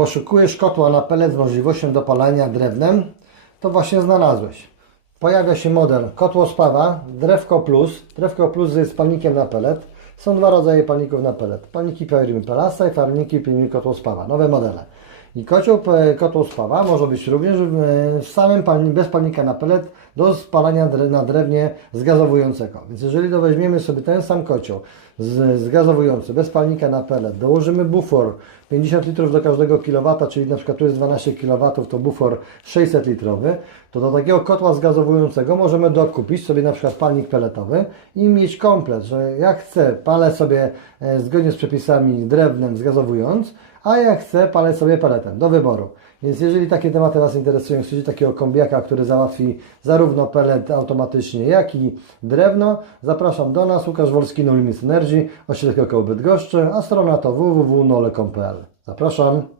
poszukujesz kotła na pelet z możliwością dopalania drewnem, to właśnie znalazłeś. Pojawia się model kotło spawa, drewko plus. Drewko plus jest palnikiem na pelet. Są dwa rodzaje palników na pelet. Palniki firmy Pelasa i palniki firmy kotło spawa. Nowe modele. I kocioł e, kotło spawa może być również e, w samym palni, bez palnika na pelet do spalania na drewnie zgazowującego. Więc jeżeli to weźmiemy sobie ten sam kocioł zgazowujący, bez palnika na pelet, dołożymy bufor 50 litrów do każdego kilowata, czyli na przykład tu jest 12 kW, to bufor 600 litrowy, to do takiego kotła zgazowującego możemy dokupić sobie na przykład palnik peletowy i mieć komplet, że jak chcę, palę sobie e, zgodnie z przepisami drewnem zgazowując, a jak chcę, palę sobie peletem, do wyboru. Więc jeżeli takie tematy Was interesują, chcecie takiego kombiaka, który załatwi zarówno pelet automatycznie, jak i drewno, zapraszam do nas, Łukasz Wolski, No Limits Energy, ośrodek około Bydgoszczy, a strona to www.nole.pl. Zapraszam.